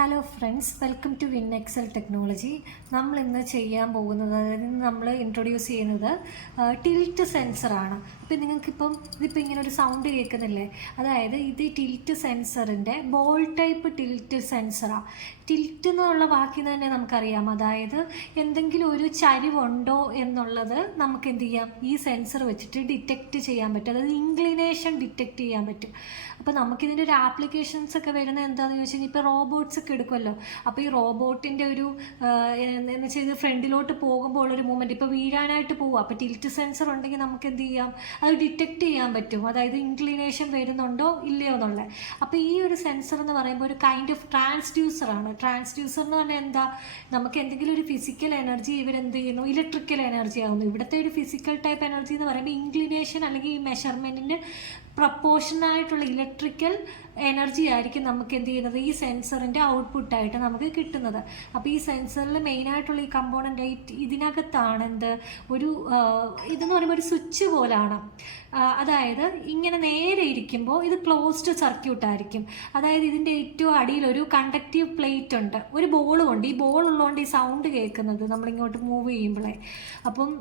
Hello friends, welcome to win excel technology. നമ്മൾ ഇന്ന് ചെയ്യാൻ പോകുന്നത്, നമ്മൾ ഇൻട്രൊഡ്യൂസ് ചെയ്യുന്നത് ടിൽറ്റ് സെൻസറാണ്. അപ്പോൾ ഇതിപ്പോൾ ഇങ്ങനെ ഒരു സൗണ്ട് കേൾക്കുന്നില്ലേ, അതായത് ഇത് ടിൽറ്റ് സെൻസറിൻ്റെ ബോൾ ടൈപ്പ് ടിൽറ്റ് സെൻസറാണ്. ടിൽറ്റ് എന്നുള്ള വാക്കിൽ തന്നെ നമുക്കറിയാം, അതായത് എന്തെങ്കിലും ഒരു ചരിവുണ്ടോ എന്നുള്ളത് നമുക്ക് എന്ത് ചെയ്യാം, ഈ സെൻസർ വെച്ചിട്ട് ഡിറ്റക്റ്റ് ചെയ്യാൻ പറ്റും. അതായത് ഇൻക്ലിനേഷൻ ഡിറ്റക്റ്റ് ചെയ്യാൻ പറ്റും. അപ്പോൾ നമുക്കിതിൻ്റെ ഒരു ആപ്ലിക്കേഷൻസ് ഒക്കെ വരുന്നത് എന്താണെന്ന് ചോദിച്ചു കഴിഞ്ഞാൽ, ഇപ്പോൾ റോബോട്ട്സ് ഒക്കെ എടുക്കുമല്ലോ. അപ്പോൾ ഈ റോബോട്ടിൻ്റെ ഒരു എന്ന് വെച്ചാൽ ഇത് ഫ്രണ്ടിലോട്ട് പോകുമ്പോൾ ഉള്ളൊരു മൂവ്മെൻറ്റ്, ഇപ്പോൾ വീഴാനായിട്ട് പോവുക, അപ്പോൾ ടിൽറ്റ് സെൻസർ ഉണ്ടെങ്കിൽ നമുക്ക് എന്ത് ചെയ്യാം, അത് ഡിറ്റക്റ്റ് ചെയ്യാൻ പറ്റും, അതായത് ഇൻക്ലിനേഷൻ വരുന്നുണ്ടോ ഇല്ലയോ എന്നുള്ളത്. അപ്പോൾ ഈ ഒരു സെൻസർ എന്ന് പറയുമ്പോൾ ഒരു കൈൻഡ് ഓഫ് ട്രാൻസ്ഡ്യൂസറാണ്. ട്രാൻസ്ഡ്യൂസർ എന്ന് പറഞ്ഞാൽ എന്താ, നമുക്ക് എന്തെങ്കിലും ഒരു ഫിസിക്കൽ എനർജി ഇവരെന്ത് ചെയ്യുന്നു, ഇലക്ട്രിക്കൽ എനർജി ആവുന്നു. ഇവിടുത്തെ ഒരു ഫിസിക്കൽ ടൈപ്പ് എനർജി എന്ന് പറയുമ്പോൾ ഇൻക്ലിനേഷൻ അല്ലെങ്കിൽ ഈ മെഷർമെൻറ്റിന് പ്രപ്പോർഷനായിട്ടുള്ള ഇലക്ട്രിക്കൽ എനർജി ആയിരിക്കും നമുക്ക് എന്ത് ചെയ്യുന്നത്, ഈ സെൻസറിൻ്റെ ഔട്ട്പുട്ടായിട്ട് നമുക്ക് കിട്ടുന്നത്. അപ്പോൾ ഈ സെൻസറിൽ മെയിനായിട്ടുള്ള ഈ കമ്പോണൻ്റ് ഇതിനകത്താണ് ഒരു ഇതെന്ന് പറയുമ്പോൾ ഒരു സ്വിച്ച് പോലാണ്. അതായത് ഇങ്ങനെ നേരെ ഇരിക്കുമ്പോൾ ഇത് ക്ലോസ്ഡ് സർക്യൂട്ടായിരിക്കും. അതായത് ഇതിൻ്റെ ഏറ്റവും അടിയിലൊരു കണ്ടക്റ്റീവ് പ്ലേറ്റ് ഉണ്ട്, ഒരു ബോളും ഉണ്ട്. ഈ ബോൾ ഉള്ളതുകൊണ്ട് ഈ സൗണ്ട് കേൾക്കുന്നത് നമ്മളിങ്ങോട്ട് മൂവ് ചെയ്യുമ്പോഴേ. അപ്പം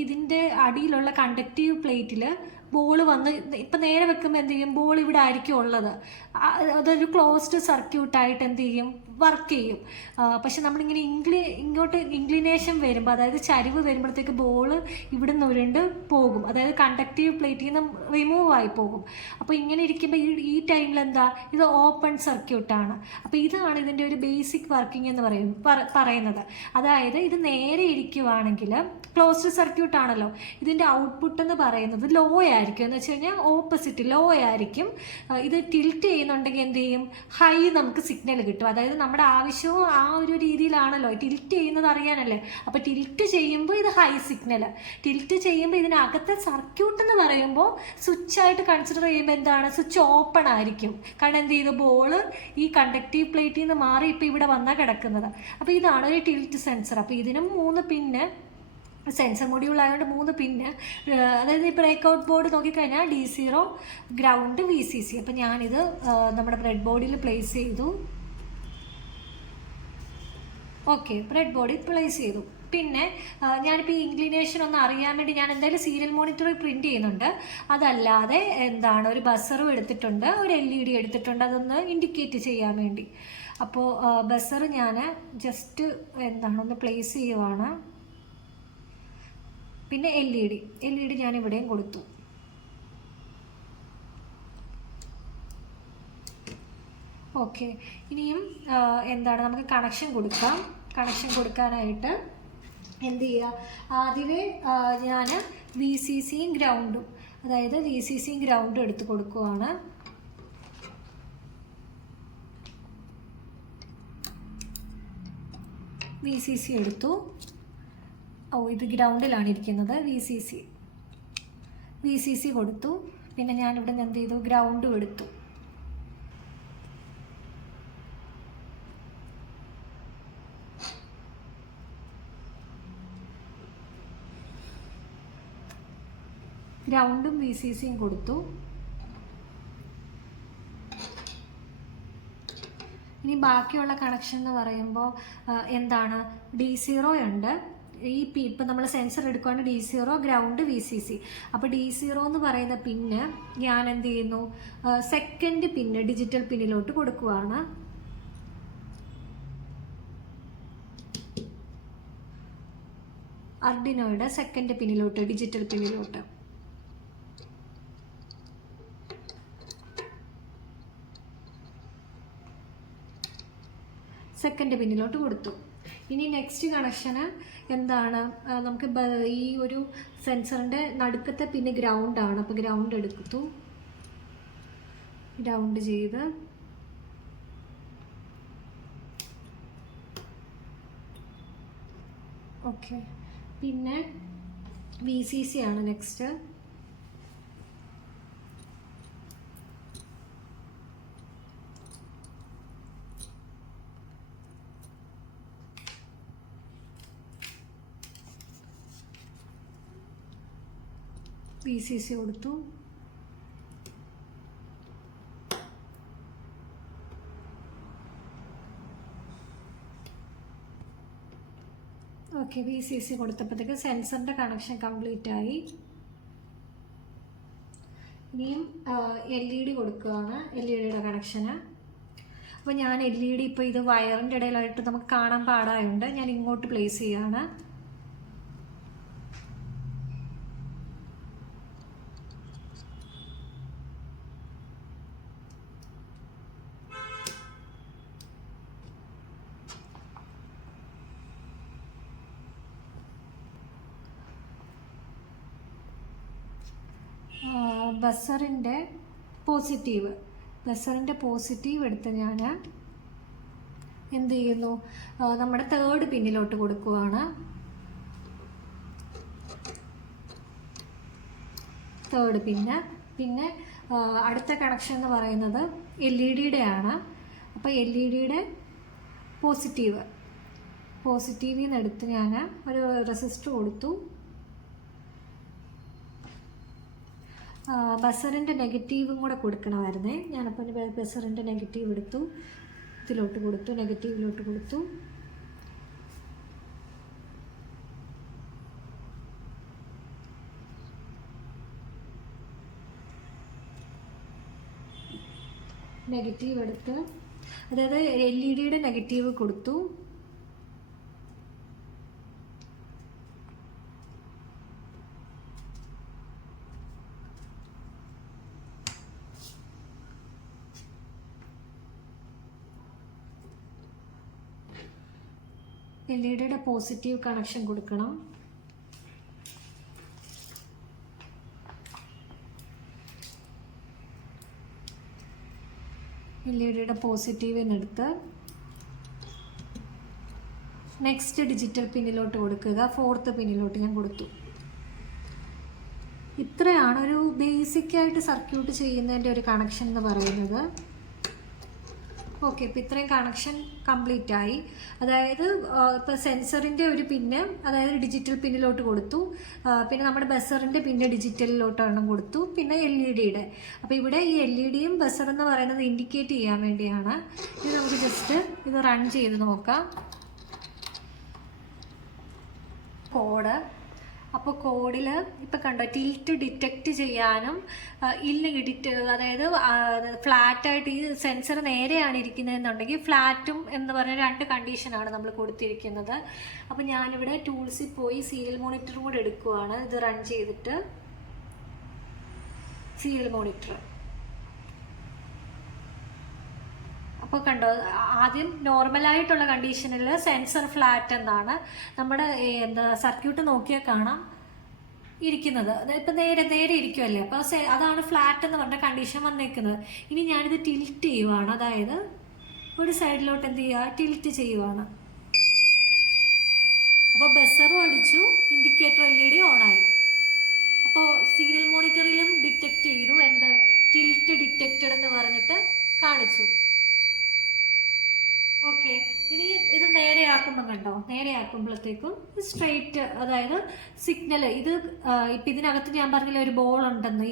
ഇതിൻ്റെ അടിയിലുള്ള കണ്ടക്റ്റീവ് പ്ലേറ്റിൽ ബോൾ വന്ന് ഇപ്പം നേരെ വെക്കുമ്പോൾ എന്ത് ചെയ്യും, ബോൾ ഇവിടെ ആയിരിക്കും ഉള്ളത്. അതൊരു ക്ലോസ്ഡ് സർക്യൂട്ടായിട്ട് എന്ത് ചെയ്യും, വർക്ക് ചെയ്യും. പക്ഷെ നമ്മളിങ്ങനെ ഇങ്ങോട്ട് ഇൻക്ലിനേഷൻ വരുമ്പോൾ, അതായത് ചരിവ് വരുമ്പോഴത്തേക്ക് ബോൾ ഇവിടെ നിന്ന് ഉരുണ്ട് പോകും, അതായത് കണ്ടക്റ്റീവ് പ്ലേറ്റിൽ നിന്ന് റിമൂവ് ആയി പോകും. അപ്പോൾ ഇങ്ങനെ ഇരിക്കുമ്പോൾ ഈ ടൈമിൽ എന്താ, ഇത് ഓപ്പൺ സർക്യൂട്ടാണ്. അപ്പോൾ ഇതാണ് ഇതിൻ്റെ ഒരു ബേസിക് വർക്കിംഗ് എന്ന് പറയുന്നത്. അതായത് ഇത് നേരെ ഇരിക്കുവാണെങ്കിൽ ക്ലോസ്ഡ് സർക്യൂട്ട് ആണല്ലോ, ഇതിൻ്റെ ഔട്ട്പുട്ട് എന്ന് പറയുന്നത് ലോ ആയിരിക്കും. എന്ന് വെച്ച് കഴിഞ്ഞാൽ ഓപ്പോസിറ്റ് ലോ ആയിരിക്കും. ഇത് ടിൽറ്റ് ചെയ്യുന്നുണ്ടെങ്കിൽ എന്ത് ചെയ്യും, ഹൈ നമുക്ക് സിഗ്നൽ കിട്ടും. അതായത് നമ്മുടെ ആവശ്യവും ആ ഒരു രീതിയിലാണല്ലോ, ടിൽറ്റ് ചെയ്യുന്നത് അറിയാനല്ലേ. അപ്പോൾ ടിൽറ്റ് ചെയ്യുമ്പോൾ ഇത് ഹൈ സിഗ്നൽ, ടിൽറ്റ് ചെയ്യുമ്പോൾ ഇതിനകത്തെ സർക്യൂട്ട് എന്ന് പറയുമ്പോൾ സ്വിച്ചായിട്ട് കൺസിഡർ ചെയ്യുമ്പോൾ എന്താണ്, സ്വിച്ച് ഓപ്പൺ ആയിരിക്കും. കാരണം എന്ത് ചെയ്തു, ബോൾ ഈ കണ്ടക്റ്റീവ് പ്ലേറ്റിൽ നിന്ന് മാറി ഇപ്പോൾ ഇവിടെ വന്നാൽ കിടക്കുന്നത്. അപ്പോൾ ഇതാണ് ഒരു ടിൽറ്റ് സെൻസർ. അപ്പോൾ ഇതിനും 3 പിന്ന് സെൻസർ മൊഡ്യൂൾ ആയതുകൊണ്ട് 3 പിന്ന്, അതായത് ഈ ബ്രേക്ക് ഔട്ട് ബോർഡ് നോക്കിക്കഴിഞ്ഞാൽ D0, ഗ്രൗണ്ട്, VCC. അപ്പം ഞാനിത് നമ്മുടെ ബ്രെഡ് ബോർഡിൽ പ്ലേസ് ചെയ്തു. ഓക്കെ, ബ്രെഡ് ബോർഡിൽ പ്ലേസ് ചെയ്തു. പിന്നെ ഞാനിപ്പോൾ ഈ ഇൻക്ലിനേഷൻ ഒന്ന് അറിയാൻ വേണ്ടി ഞാൻ എന്തായാലും സീരിയൽ മോണിറ്ററിൽ പ്രിൻറ്റ് ചെയ്യുന്നുണ്ട്. അതല്ലാതെ എന്താണ്, ഒരു ബസറും എടുത്തിട്ടുണ്ട്, ഒരു LED എടുത്തിട്ടുണ്ട്, അതൊന്ന് ഇൻഡിക്കേറ്റ് ചെയ്യാൻ വേണ്ടി. അപ്പോൾ ബസർ ഞാൻ ജസ്റ്റ് ഒന്ന് പ്ലേസ് ചെയ്യുവാണ്. പിന്നെ LED ഞാൻ ഇവിടെയും കൊടുത്തു. ഓക്കെ, ഇനിയും നമുക്ക് കണക്ഷൻ കൊടുക്കാം. കണക്ഷൻ കൊടുക്കാനായിട്ട് എന്ത് ചെയ്യുക, ആദ്യമേ ഞാൻ VCCയും ഗ്രൗണ്ടും, അതായത് VCCയും ഗ്രൗണ്ടും എടുത്ത് കൊടുക്കുവാണ്. VCC എടുത്തു. ഇത് ഗ്രൗണ്ടിലാണ് ഇരിക്കുന്നത്. VCC കൊടുത്തു. പിന്നെ ഞാനിവിടെ നിന്ന് എന്ത് ചെയ്തു, ഗ്രൗണ്ടും എടുത്തു. ഗ്രൗണ്ടും VCCയും കൊടുത്തു. ഇനി ബാക്കിയുള്ള കണക്ഷൻ എന്ന് പറയുമ്പോൾ D0 ഉണ്ട്. ഇപ്പം നമ്മൾ സെൻസർ എടുക്കുകയാണ്, D0, ഗ്രൗണ്ട്, VCC. അപ്പോൾ D0 എന്ന് പറയുന്ന പിന്ന് ഞാൻ എന്ത് ചെയ്യുന്നു, സെക്കൻഡ് പിന്ന് ഡിജിറ്റൽ പിന്നിലോട്ട് കൊടുക്കുകയാണ്. അർഡിനോയുടെ സെക്കൻഡ് പിന്നിലോട്ട്, ഡിജിറ്റൽ പിന്നിലോട്ട്. സെക്കൻഡ് പിന്നിലോട്ട് കൊടുത്തു. ഇനി നെക്സ്റ്റ് കണക്ഷന് നമുക്ക് ഈ ഒരു സെൻസറിൻ്റെ നടുക്കത്തെ പിന്നെ ഗ്രൗണ്ടാണ്. അപ്പോൾ ഗ്രൗണ്ട് എടുത്തു, ഗ്രൗണ്ട് ചെയ്ത് ഓക്കെ. പിന്നെ VCC ആണ് നെക്സ്റ്റ്. VCC കൊടുത്തു. ഓക്കെ, VCC കൊടുത്തപ്പോഴത്തേക്ക് സെൻസറിൻ്റെ കണക്ഷൻ കംപ്ലീറ്റ് ആയി. ഇനിയും LED കൊടുക്കുകയാണ്, LED കണക്ഷന്. അപ്പോൾ ഞാൻ LED ഇപ്പോൾ ഇത് വയറിൻ്റെ ഇടയിലായിട്ട് നമുക്ക് കാണാൻ പാടായുണ്ട്, ഞാൻ ഇങ്ങോട്ട് പ്ലേസ് ചെയ്യുകയാണ്. ബസറിൻ്റെ പോസിറ്റീവ് എടുത്ത് ഞാൻ എന്ത് ചെയ്യുന്നു, നമ്മുടെ 3rd പിന്നിലോട്ട് കൊടുക്കുവാണ്. 3rd പിന്നെ അടുത്ത കണക്ഷൻ എന്ന് പറയുന്നത് LED ആണ്. അപ്പോൾ LED പോസിറ്റീവിൽ നിന്ന് എടുത്ത് ഞാൻ ഒരു റെസിസ്റ്റർ കൊടുത്തു. ബസറിൻ്റെ നെഗറ്റീവും കൂടെ കൊടുക്കണമായിരുന്നേ. ഞാനപ്പോൾ ബസറിൻ്റെ നെഗറ്റീവ് എടുത്തു, ഇതിലോട്ട് കൊടുത്തു, നെഗറ്റീവിലോട്ട് കൊടുത്തു. നെഗറ്റീവ് എടുത്ത്, അതായത് LED നെഗറ്റീവ് കൊടുത്തു. LED പോസിറ്റീവ് കണക്ഷൻ കൊടുക്കണം. LED പോസിറ്റീവിൽ നിന്നെടുത്ത് നെക്സ്റ്റ് ഡിജിറ്റൽ പിന്നിലോട്ട് കൊടുക്കുക. 4th പിന്നിലോട്ട് ഞാൻ കൊടുത്തു. ഇത്രയാണ് ഒരു ബേസിക്കായിട്ട് സർക്യൂട്ട് ചെയ്യുന്നതിൻ്റെ ഒരു കണക്ഷൻ എന്ന് പറയുന്നത്. ഓക്കെ, ഇപ്പോൾ ഇത്രയും കണക്ഷൻ കംപ്ലീറ്റ് ആയി. അതായത് ഇപ്പോൾ സെൻസറിൻ്റെ ഒരു പിന്ന്, അതായത് ഡിജിറ്റൽ പിന്നിലോട്ട് കൊടുത്തു, പിന്നെ നമ്മുടെ ബസറിൻ്റെ പിന്നെ ഡിജിറ്റലിലോട്ടൊരെണ്ണം കൊടുത്തു, പിന്നെ LED. അപ്പോൾ ഇവിടെ ഈ LEDയും ബസർ എന്ന് പറയുന്നത് ഇൻഡിക്കേറ്റ് ചെയ്യാൻ വേണ്ടിയാണ്. ഇത് നമുക്ക് ജസ്റ്റ് ഇത് റൺ ചെയ്ത് നോക്കാം. കോഡ്, അപ്പോൾ കോഡിൽ ഇപ്പോൾ കണ്ടോ ടിൽറ്റ് ഡിറ്റക്റ്റ് ചെയ്യാനും ഇല്ലെങ്കിൽ അതായത് ഫ്ലാറ്റായിട്ട് ഈ സെൻസർ നേരെയാണ് ഇരിക്കുന്നതെന്നുണ്ടെങ്കിൽ ഫ്ലാറ്റും എന്ന് പറഞ്ഞ 2 കണ്ടീഷനാണ് നമ്മൾ കൊടുത്തിരിക്കുന്നത്. അപ്പോൾ ഞാനിവിടെ ടൂൾസിൽ പോയി സീരിയൽ മോണിറ്ററും കൂടെ എടുക്കുവാണ്. ഇത് റൺ ചെയ്തിട്ട് സീരിയൽ മോണിറ്റർ, അപ്പോൾ കണ്ടോ, ആദ്യം നോർമലായിട്ടുള്ള കണ്ടീഷനിൽ സെൻസർ ഫ്ലാറ്റ് എന്നാണ് നമ്മുടെ സർക്യൂട്ട് നോക്കിയാൽ കാണാം ഇരിക്കുന്നത്. ഇപ്പം നേരെ ഇരിക്കുമല്ലേ, അപ്പോൾ അതാണ് ഫ്ലാറ്റ് എന്ന് പറഞ്ഞ കണ്ടീഷൻ വന്നേക്കുന്നത്. ഇനി ഞാനിത് ടിൽറ്റ് ചെയ്യുവാണ്, അതായത് ഒരു സൈഡിലോട്ട് എന്ത് ചെയ്യുക, ടിൽറ്റ് ചെയ്യുവാണ്. അപ്പോൾ ബസറും അടിച്ചു, ഇൻഡിക്കേറ്റർ LED ഓണായി. അപ്പോൾ സീരിയൽ മോണിറ്ററിലും ഡിറ്റക്റ്റ് ചെയ്തു, ടിൽറ്റ് ഡിറ്റക്റ്റഡ് എന്ന് പറഞ്ഞിട്ട് കാണിച്ചു. ഓക്കെ, ഇനി ഇത് നേരെയാക്കുമ്പോൾ കണ്ടോ, നേരെയാക്കുമ്പോഴത്തേക്കും സ്ട്രെയിറ്റ്, അതായത് സിഗ്നൽ ഇത് ഇപ്പം ഇതിനകത്ത് ഞാൻ പറഞ്ഞില്ല ഒരു ബോൾ ഉണ്ടെന്ന്,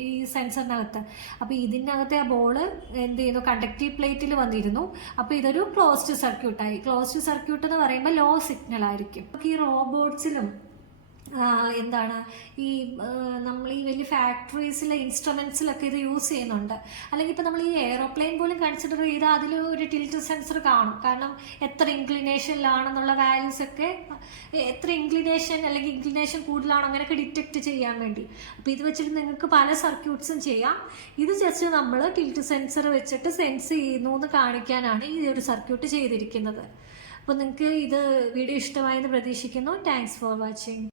ഈ സെൻസറിനകത്ത്. അപ്പോൾ ഇതിനകത്തെ ആ ബോള് എന്ത് ചെയ്യുന്നു, കണ്ടക്റ്റീവ് പ്ലേറ്റിൽ വന്നിരുന്നു. അപ്പോൾ ഇതൊരു ക്ലോസ്ഡ് സർക്യൂട്ടായി. ക്ലോസ്ഡ് സർക്യൂട്ട് എന്ന് പറയുമ്പോൾ ലോ സിഗ്നൽ ആയിരിക്കും. ഈ റോബോട്ട്സിലും എന്താണ് ഈ നമ്മൾ ഈ വലിയ ഫാക്ടറീസിലെ ഇൻസ്ട്രുമെൻസിലൊക്കെ ഇത് യൂസ് ചെയ്യുന്നുണ്ട്. അല്ലെങ്കിൽ ഇപ്പോൾ നമ്മൾ ഈ എയ്റോപ്ലെയിൻ പോലും കൺസിഡർ ചെയ്താൽ അതിൽ ഒരു ടിൽറ്റ് സെൻസർ കാണും. കാരണം എത്ര ഇൻക്ലിനേഷനിലാണെന്നുള്ള വാല്യൂസൊക്കെ, എത്ര ഇൻക്ലിനേഷൻ അല്ലെങ്കിൽ ഇൻക്ലിനേഷൻ കൂടുതലാണോ അങ്ങനെയൊക്കെ ഡിറ്റക്റ്റ് ചെയ്യാൻ വേണ്ടി. അപ്പോൾ ഇത് വെച്ചിട്ട് നിങ്ങൾക്ക് പല സർക്യൂട്ട്സും ചെയ്യാം. ഇത് ജസ്റ്റ് നമ്മൾ ടിൽറ്റ് സെൻസർ വെച്ചിട്ട് സെൻസ് ചെയ്യുന്നു എന്ന് കാണിക്കാനാണ് ഈ ഒരു സർക്യൂട്ട് ചെയ്തിരിക്കുന്നത്. അപ്പോൾ നിങ്ങൾക്ക് ഇത് വീഡിയോ ഇഷ്ടമായെന്ന് പ്രതീക്ഷിക്കുന്നു. Thanks for watching.